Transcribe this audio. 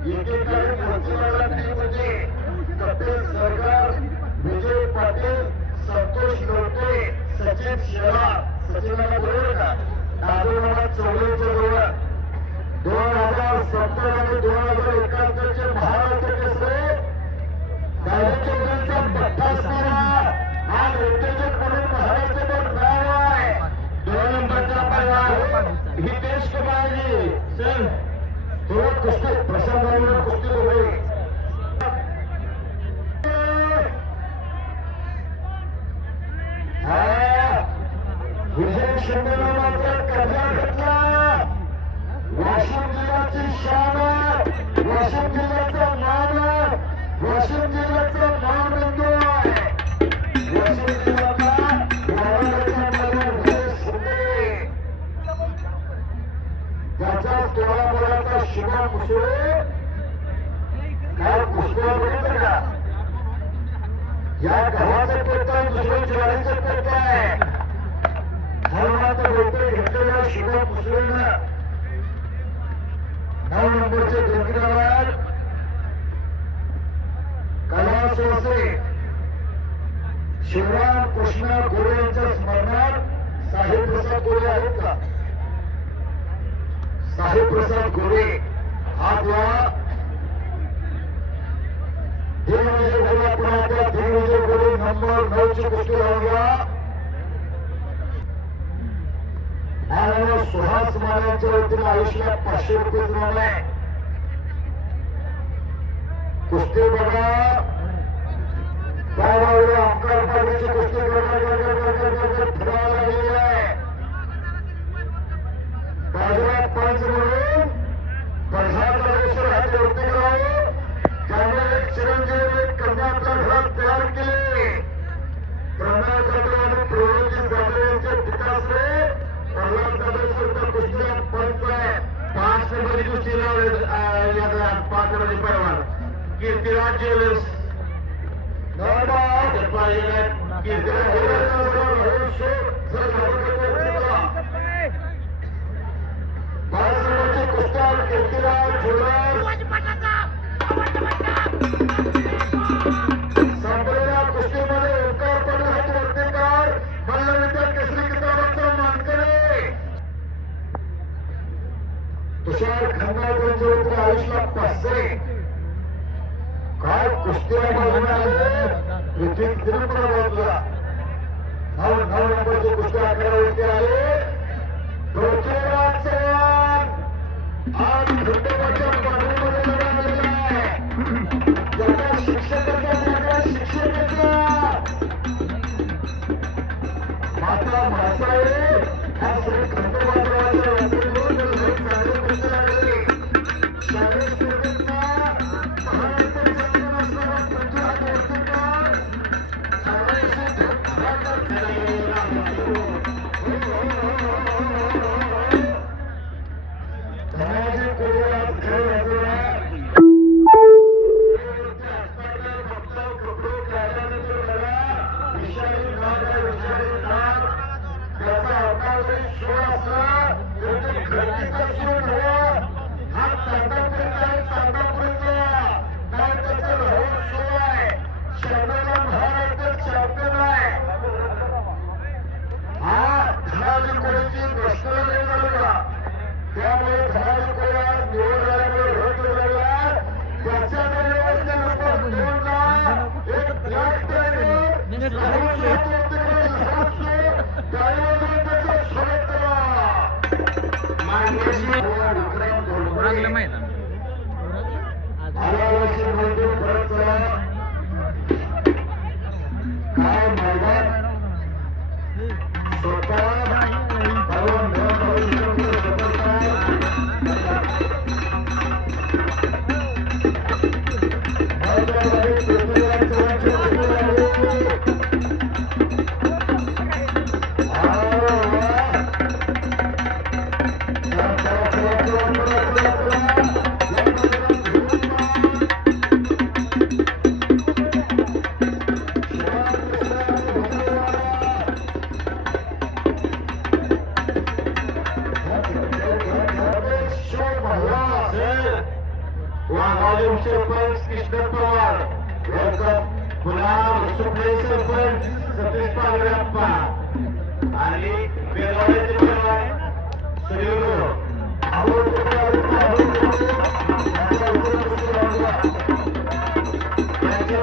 एकेकाळी पोहोचलेला ती म्हणजे कपिल सरकार, विजय पाटील, संतोष लोटे, सचिन शेलार, सचिनला बरोबर का दादोबाबा चौलेच्या जवळ 2017 आणि 2071 चे महाराष्ट्र केसरी गायकवाडांचा पट्टा असणारा आज उद्योजक म्हणून महाराष्ट्राचं नाव आहे. 2 नंबरचा पैलवान हितेश कुमारजी सर तो कुस्ती प्रसंगावर कुस्ती होईल. विजय शिंदेला मात्र कब्जा घेतला. वाशिम जिल्ह्याची शान, वाशिम जिल्ह्याचा मान, वाशिम जिल्ह्याचा मानबिंदू आहे. वाशिम जिल्ह्याचा विजय शिंदे त्याच्या तोळामोळाचा शिवा मुसळे काय कुस्त्या बघितलं का? या गावाचं पत्ता दुसऱ्या ज्वारीचं पत्ता आहे. धर्मात लोटे घेतलेल्या शिवा मुसळेनं 9 नंबरचे डोंगरावर कैलास वासे शिवराम कृष्ण गोरे यांच्या स्मरणात साहेब प्रसाद गोरे आहेत का? साहेब प्रसाद गोरे हा द्वा दिग्विजय गोरे आपण आता दिग्विजय गोरे नंबर 9 ची कुस्ती लावूया. आणि सुहास महाराजांच्या वतीने आयुष्याला 500 रुपये दिला आहे. कुस्ती बघा गावावर अंकार पाडण्याची कुस्ती फिरायला लागलेली आहे. बाजूला पंच म्हणून पंचायत हातवरती करावं. त्यामुळे एक चिरंजीव एक कन्या आपल्या घरात तयार केली. प्रमोद जाधव आणि प्रवीणजी जाधव यांचे पिताश्रे प्रल्हाद जाधव सुद्धा कुस्तीला पंच आहे. 5 नंबरची कुस्तीला 5 नंबरची पैलवान कीर्तिराज ज्वेलर्स संपलेल्या कुस्तीमध्ये ओंकार पाटील हात वर्तेकर मल्लविद्या केसरी किताबाचा मानकरी. तुषार खंडाळकर यांच्या वतीने आयुषला 500. काय कुस्तीला बाजून आले पृथ्वी तिरुपती बाजूला 9 नंबरचे कुस्ती आखाड्यावरती आले. पृथ्वीराज चव्हाण आज खंडोबाच्या पाठीमध्ये लढा आहे. त्याच्या शिक्षकाचा शिक्षकाचा माता म्हासाळे हा श्री खंडोबाच्या वतीने चांगली कुस्ती लागली. शालेय स्पर्धेचा वाघावले सरपंच कृष्ण पवार वेलकम पुन्हा सुप्रे सरपंच सतीश पांगरेप्पा आणि बेलवाड्याचे पवार सुनील त्यांच्या